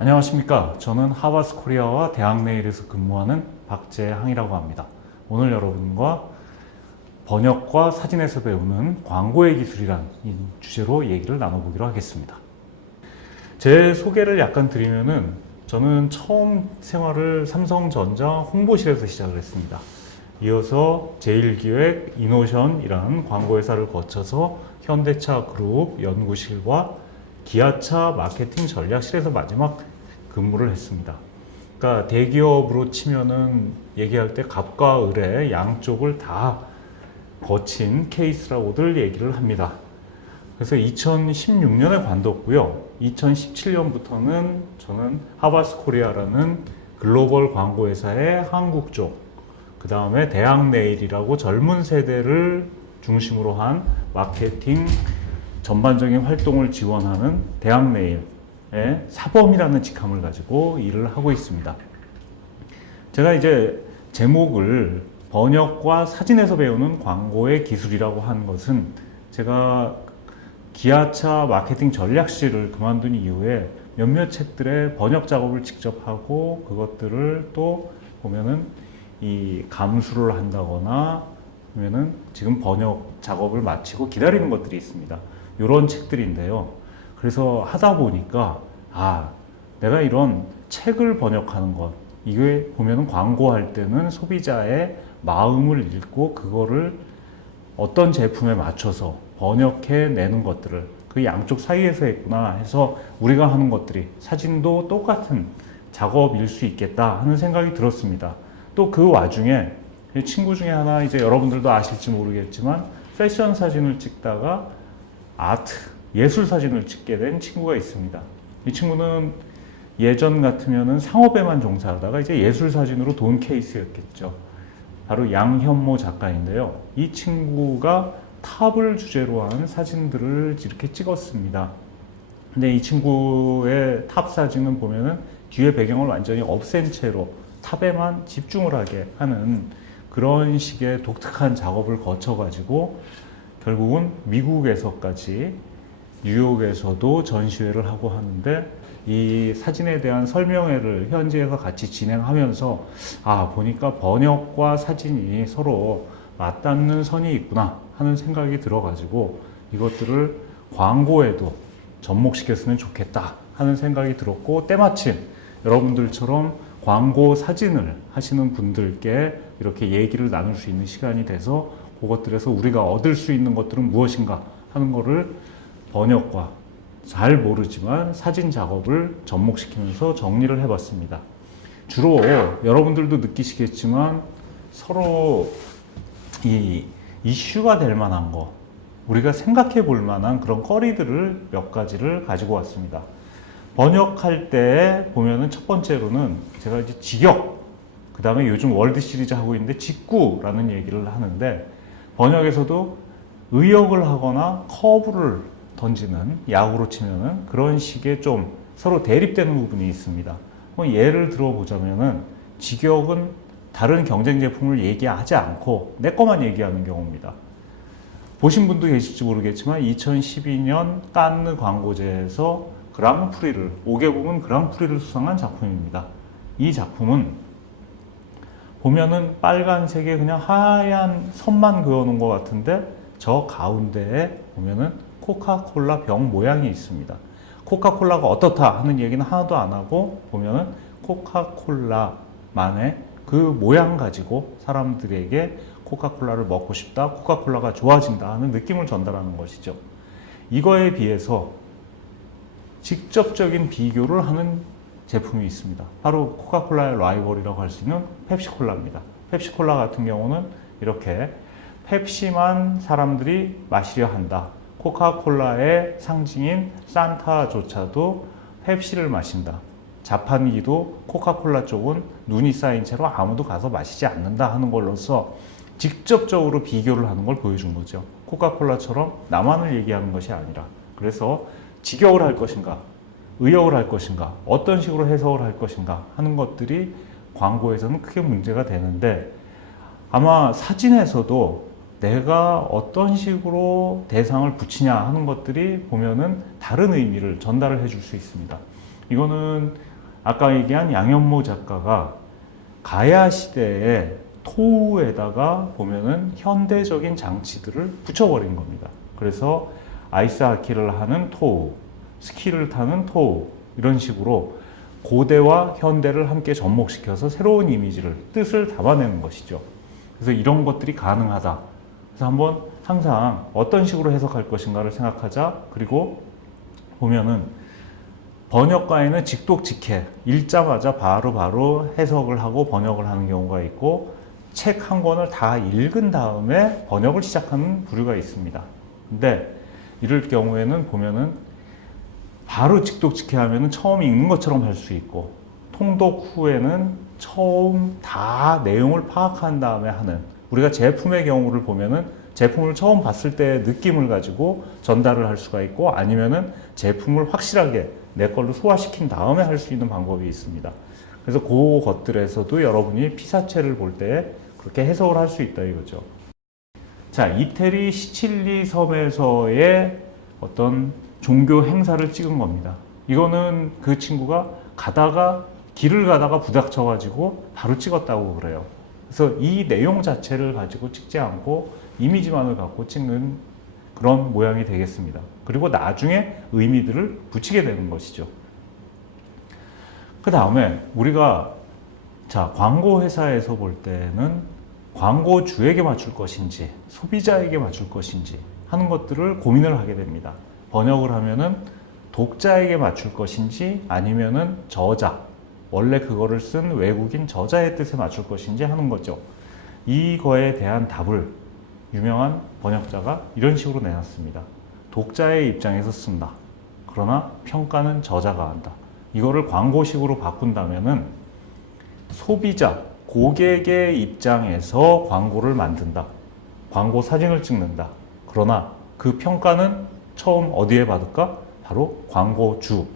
안녕하십니까. 저는 하바스 코리아와 대학내일에서 근무하는 박재항이라고 합니다. 오늘 여러분과 번역과 사진에서 배우는 광고의 기술이란 주제로 얘기를 나눠보기로 하겠습니다. 제 소개를 약간 드리면은 저는 처음 생활을 삼성전자 홍보실에서 시작을 했습니다. 이어서 제일기획, 이노션이라는 광고회사를 거쳐서 현대차 그룹 연구실과 기아차 마케팅 전략실에서 마지막 근무를 했습니다. 그러니까 대기업으로 치면은 얘기할 때 갑과 을의 양쪽을 다 거친 케이스라고들 얘기를 합니다. 그래서 2016년에 관뒀고요. 2017년부터는 저는 하바스 코리아라는 글로벌 광고회사의 한국 쪽, 그 다음에 대학내일이라고 젊은 세대를 중심으로 한 마케팅 전반적인 활동을 지원하는 대학내일의 사범이라는 직함을 가지고 일을 하고 있습니다. 제가 이제 제목을 번역과 사진에서 배우는 광고의 기술이라고 한 것은 제가 기아차 마케팅 전략실을 그만둔 이후에 몇몇 책들의 번역 작업을 직접 하고 그것들을 또 보면은 이 감수를 한다거나 보면은 지금 번역 작업을 마치고 기다리는 것들이 있습니다. 이런 책들인데요. 그래서 하다 보니까 내가 이런 책을 번역하는 것, 이게 보면은 광고할 때는 소비자의 마음을 읽고 그거를 어떤 제품에 맞춰서 번역해 내는 것들을 그 양쪽 사이에서 했구나 해서 우리가 하는 것들이 사진도 똑같은 작업일 수 있겠다 하는 생각이 들었습니다. 또 그 와중에 친구 중에 하나, 이제 여러분들도 아실지 모르겠지만 패션 사진을 찍다가 아트, 예술 사진을 찍게 된 친구가 있습니다. 이 친구는 예전 같으면은 상업에만 종사하다가 이제 예술 사진으로 돈 케이스였겠죠. 바로 양현모 작가인데요. 이 친구가 탑을 주제로 한 사진들을 이렇게 찍었습니다. 근데 이 친구의 탑 사진은 보면은 뒤에 배경을 완전히 없앤 채로 탑에만 집중을 하게 하는 그런 식의 독특한 작업을 거쳐가지고 결국은 미국에서까지 뉴욕에서도 전시회를 하고 하는데 이 사진에 대한 설명회를 현지에서 같이 진행하면서 보니까 번역과 사진이 서로 맞닿는 선이 있구나 하는 생각이 들어가지고 이것들을 광고에도 접목시켰으면 좋겠다 하는 생각이 들었고, 때마침 여러분들처럼 광고 사진을 하시는 분들께 이렇게 얘기를 나눌 수 있는 시간이 돼서 그것들에서 우리가 얻을 수 있는 것들은 무엇인가 하는 거를 번역과 잘 모르지만 사진 작업을 접목시키면서 정리를 해봤습니다. 주로 여러분들도 느끼시겠지만 서로 이 이슈가 될 만한 거, 우리가 생각해 볼 만한 그런 거리들을 몇 가지를 가지고 왔습니다. 번역할 때 보면은 첫 번째로는 제가 이제 직역, 그 다음에 요즘 월드 시리즈 하고 있는데 직구라는 얘기를 하는데, 번역에서도 의역을 하거나 커브를 던지는, 야구로 치면은 그런 식의 좀 서로 대립되는 부분이 있습니다. 예를 들어보자면은 직역은 다른 경쟁 제품을 얘기하지 않고 내 것만 얘기하는 경우입니다. 보신 분도 계실지 모르겠지만 2012년 칸느 광고제에서 그랑프리를, 5개국은 그랑프리를 수상한 작품입니다. 이 작품은 보면은 빨간색에 그냥 하얀 선만 그어놓은 것 같은데 저 가운데에 보면은 코카콜라 병 모양이 있습니다. 코카콜라가 어떻다 하는 얘기는 하나도 안 하고 보면은 코카콜라만의 그 모양 가지고 사람들에게 코카콜라를 먹고 싶다, 코카콜라가 좋아진다 하는 느낌을 전달하는 것이죠. 이거에 비해서 직접적인 비교를 하는 제품이 있습니다. 바로 코카콜라의 라이벌이라고 할 수 있는 펩시콜라입니다. 펩시콜라 같은 경우는 이렇게 펩시만 사람들이 마시려 한다. 코카콜라의 상징인 산타조차도 펩시를 마신다. 자판기도 코카콜라 쪽은 눈이 쌓인 채로 아무도 가서 마시지 않는다 하는 걸로써 직접적으로 비교를 하는 걸 보여준 거죠. 코카콜라처럼 나만을 얘기하는 것이 아니라. 그래서 직역을 할 것인가, 의역을 할 것인가, 어떤 식으로 해석을 할 것인가 하는 것들이 광고에서는 크게 문제가 되는데, 아마 사진에서도 내가 어떤 식으로 대상을 붙이냐 하는 것들이 보면은 다른 의미를 전달을 해줄 수 있습니다. 이거는 아까 얘기한 양현모 작가가 가야 시대에 토우에다가 보면은 현대적인 장치들을 붙여버린 겁니다. 그래서 아이스하키를 하는 토우, 스키를 타는 토우, 이런 식으로 고대와 현대를 함께 접목시켜서 새로운 이미지를, 뜻을 담아내는 것이죠. 그래서 이런 것들이 가능하다. 그래서 한번 항상 어떤 식으로 해석할 것인가를 생각하자. 그리고 보면은 번역가에는 직독직해, 읽자마자 바로바로 해석을 하고 번역을 하는 경우가 있고, 책 한 권을 다 읽은 다음에 번역을 시작하는 부류가 있습니다. 근데 이럴 경우에는 보면은 바로 직독직해 하면은 처음 읽는 것처럼 할 수 있고, 통독 후에는 처음 다 내용을 파악한 다음에 하는, 우리가 제품의 경우를 보면은 제품을 처음 봤을 때 느낌을 가지고 전달을 할 수가 있고, 아니면은 제품을 확실하게 내 걸로 소화시킨 다음에 할 수 있는 방법이 있습니다. 그래서 그 것들에서도 여러분이 피사체를 볼 때 그렇게 해석을 할 수 있다 이거죠. 자, 이태리 시칠리 섬에서의 어떤 종교 행사를 찍은 겁니다. 이거는 그 친구가 길을 가다가 부닥쳐가지고 바로 찍었다고 그래요. 그래서 이 내용 자체를 가지고 찍지 않고 이미지만을 갖고 찍는 그런 모양이 되겠습니다. 그리고 나중에 의미들을 붙이게 되는 것이죠. 그 다음에 우리가 광고 회사에서 볼 때는 광고주에게 맞출 것인지 소비자에게 맞출 것인지 하는 것들을 고민을 하게 됩니다. 번역을 하면은 독자에게 맞출 것인지 아니면은 저자, 원래 그거를 쓴 외국인 저자의 뜻에 맞출 것인지 하는 거죠. 이거에 대한 답을 유명한 번역자가 이런 식으로 내놨습니다. 독자의 입장에서 쓴다. 그러나 평가는 저자가 한다. 이거를 광고식으로 바꾼다면은 소비자, 고객의 입장에서 광고를 만든다. 광고 사진을 찍는다. 그러나 그 평가는 처음 어디에 받을까? 바로 광고주,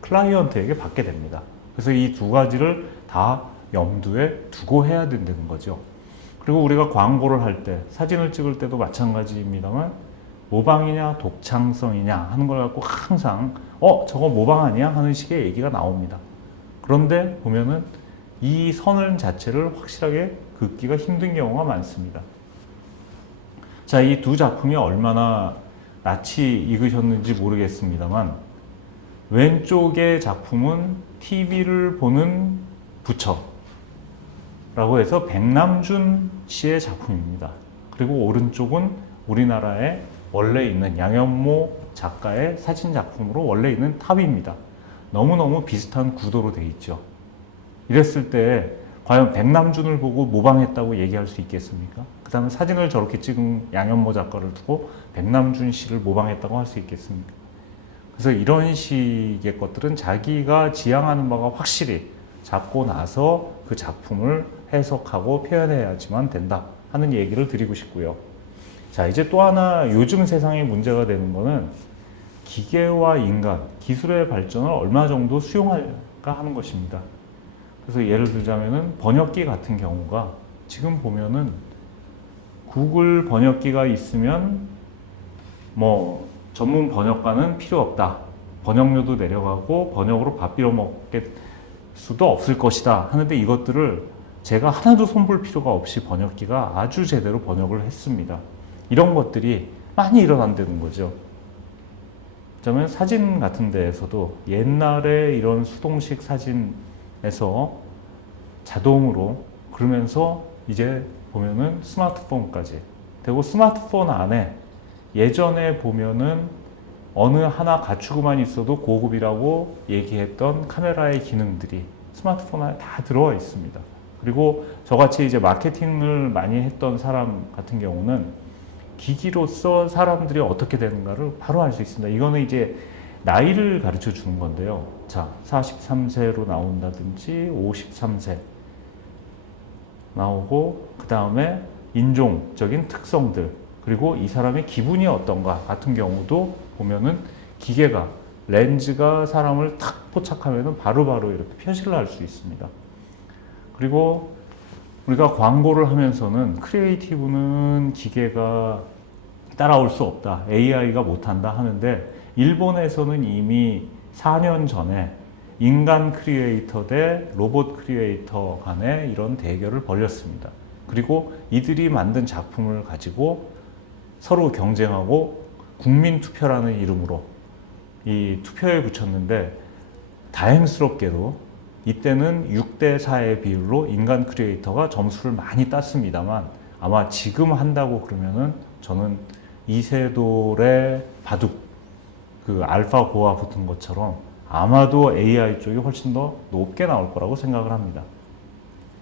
클라이언트에게 받게 됩니다. 그래서 이 두 가지를 다 염두에 두고 해야 된다는 거죠. 그리고 우리가 광고를 할 때, 사진을 찍을 때도 마찬가지입니다만 모방이냐 독창성이냐 하는 걸 갖고 항상 저거 모방 아니야? 하는 식의 얘기가 나옵니다. 그런데 보면은 이 선을 자체를 확실하게 긋기가 힘든 경우가 많습니다. 자, 이 두 작품이 얼마나 낯이 익으셨는지 모르겠습니다만 왼쪽의 작품은 TV를 보는 부처라고 해서 백남준 씨의 작품입니다. 그리고 오른쪽은 우리나라에 원래 있는 양현모 작가의 사진 작품으로 원래 있는 탑입니다. 너무너무 비슷한 구도로 되어 있죠. 이랬을 때 과연 백남준을 보고 모방했다고 얘기할 수 있겠습니까? 그 다음에 사진을 저렇게 찍은 양현모 작가를 두고 백남준 씨를 모방했다고 할 수 있겠습니까? 그래서 이런 식의 것들은 자기가 지향하는 바가 확실히 잡고 나서 그 작품을 해석하고 표현해야지만 된다 하는 얘기를 드리고 싶고요. 자, 이제 또 하나 요즘 세상에 문제가 되는 거는 기계와 인간, 기술의 발전을 얼마 정도 수용할까 하는 것입니다. 그래서 예를 들자면은 번역기 같은 경우가 지금 보면은 구글 번역기가 있으면 뭐 전문 번역가는 필요 없다. 번역료도 내려가고 번역으로 밥 빌어 먹을 수도 없을 것이다 하는데 이것들을 제가 하나도 손볼 필요가 없이 번역기가 아주 제대로 번역을 했습니다. 이런 것들이 많이 일어난다는 거죠. 그러면 사진 같은 데에서도 옛날에 이런 수동식 사진에서 자동으로 그러면서 이제 보면은 스마트폰까지 되고 스마트폰 안에 예전에 보면은 어느 하나 갖추고만 있어도 고급이라고 얘기했던 카메라의 기능들이 스마트폰 안에 다 들어와 있습니다. 그리고 저같이 이제 마케팅을 많이 했던 사람 같은 경우는 기기로서 사람들이 어떻게 되는가를 바로 알 수 있습니다. 이거는 이제 나이를 가르쳐 주는 건데요. 자, 43세로 나온다든지 53세 나오고 그 다음에 인종적인 특성들 그리고 이 사람의 기분이 어떤가 같은 경우도 보면은 기계가 렌즈가 사람을 탁 포착하면은 바로바로 이렇게 표시를 할 수 있습니다. 그리고 우리가 광고를 하면서는 크리에이티브는 기계가 따라올 수 없다. AI가 못한다 하는데 일본에서는 이미 4년 전에 인간 크리에이터 대 로봇 크리에이터 간의 이런 대결을 벌였습니다. 그리고 이들이 만든 작품을 가지고 서로 경쟁하고 국민 투표라는 이름으로 이 투표에 붙였는데, 다행스럽게도 이때는 6대 4의 비율로 인간 크리에이터가 점수를 많이 땄습니다만, 아마 지금 한다고 그러면은 저는 이세돌의 바둑, 그 알파고와 붙은 것처럼 아마도 AI 쪽이 훨씬 더 높게 나올 거라고 생각을 합니다.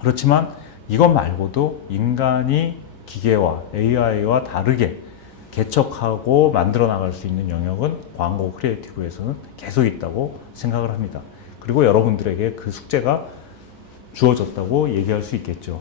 그렇지만 이것 말고도 인간이 기계와 AI와 다르게 개척하고 만들어 나갈 수 있는 영역은 광고 크리에이티브에서는 계속 있다고 생각을 합니다. 그리고 여러분들에게 그 숙제가 주어졌다고 얘기할 수 있겠죠.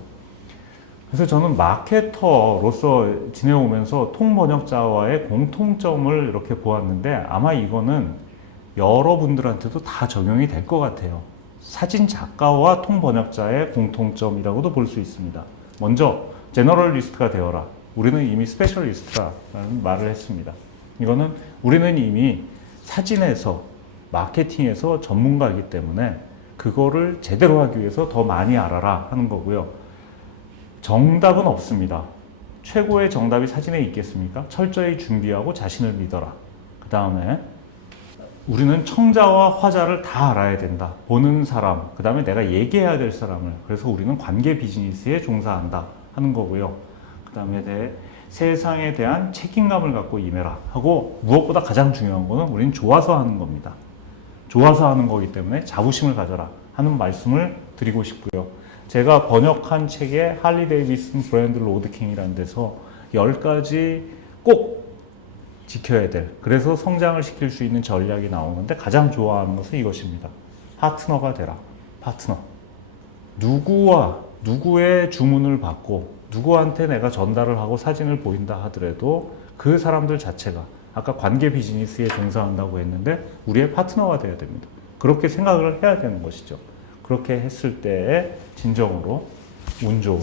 그래서 저는 마케터로서 지내오면서 통번역자와의 공통점을 이렇게 보았는데, 아마 이거는 여러분들한테도 다 적용이 될 것 같아요. 사진 작가와 통번역자의 공통점이라고도 볼 수 있습니다. 먼저 제너럴리스트가 되어라. 우리는 이미 스페셜리스트라는 말을 했습니다. 이거는 우리는 이미 사진에서 마케팅에서 전문가이기 때문에 그거를 제대로 하기 위해서 더 많이 알아라 하는 거고요. 정답은 없습니다. 최고의 정답이 사진에 있겠습니까? 철저히 준비하고 자신을 믿어라. 그 다음에 우리는 청자와 화자를 다 알아야 된다. 보는 사람, 그 다음에 내가 얘기해야 될 사람을. 그래서 우리는 관계 비즈니스에 종사한다 하는 거고요. 그 다음에 세상에 대한 책임감을 갖고 임해라 하고, 무엇보다 가장 중요한 거는 우리는 좋아서 하는 겁니다. 좋아서 하는 거기 때문에 자부심을 가져라 하는 말씀을 드리고 싶고요. 제가 번역한 책에 할리 데이비슨 브랜드 로드킹이라는 데서 10가지 꼭 지켜야 될, 그래서 성장을 시킬 수 있는 전략이 나오는데, 가장 좋아하는 것은 이것입니다. 파트너가 되라. 파트너. 누구의 주문을 받고 누구한테 내가 전달을 하고 사진을 보인다 하더라도 그 사람들 자체가 아까 관계 비즈니스에 종사한다고 했는데 우리의 파트너가 되어야 됩니다. 그렇게 생각을 해야 되는 것이죠. 그렇게 했을 때에 진정으로 운 좋은,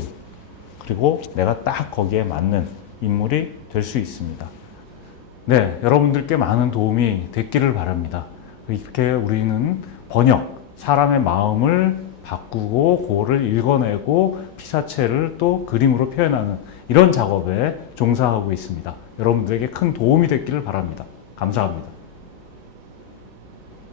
그리고 내가 딱 거기에 맞는 인물이 될 수 있습니다. 네, 여러분들께 많은 도움이 됐기를 바랍니다. 이렇게 우리는 번역, 사람의 마음을 바꾸고 그거를 읽어내고 피사체를 또 그림으로 표현하는 이런 작업에 종사하고 있습니다. 여러분들에게 큰 도움이 됐기를 바랍니다. 감사합니다.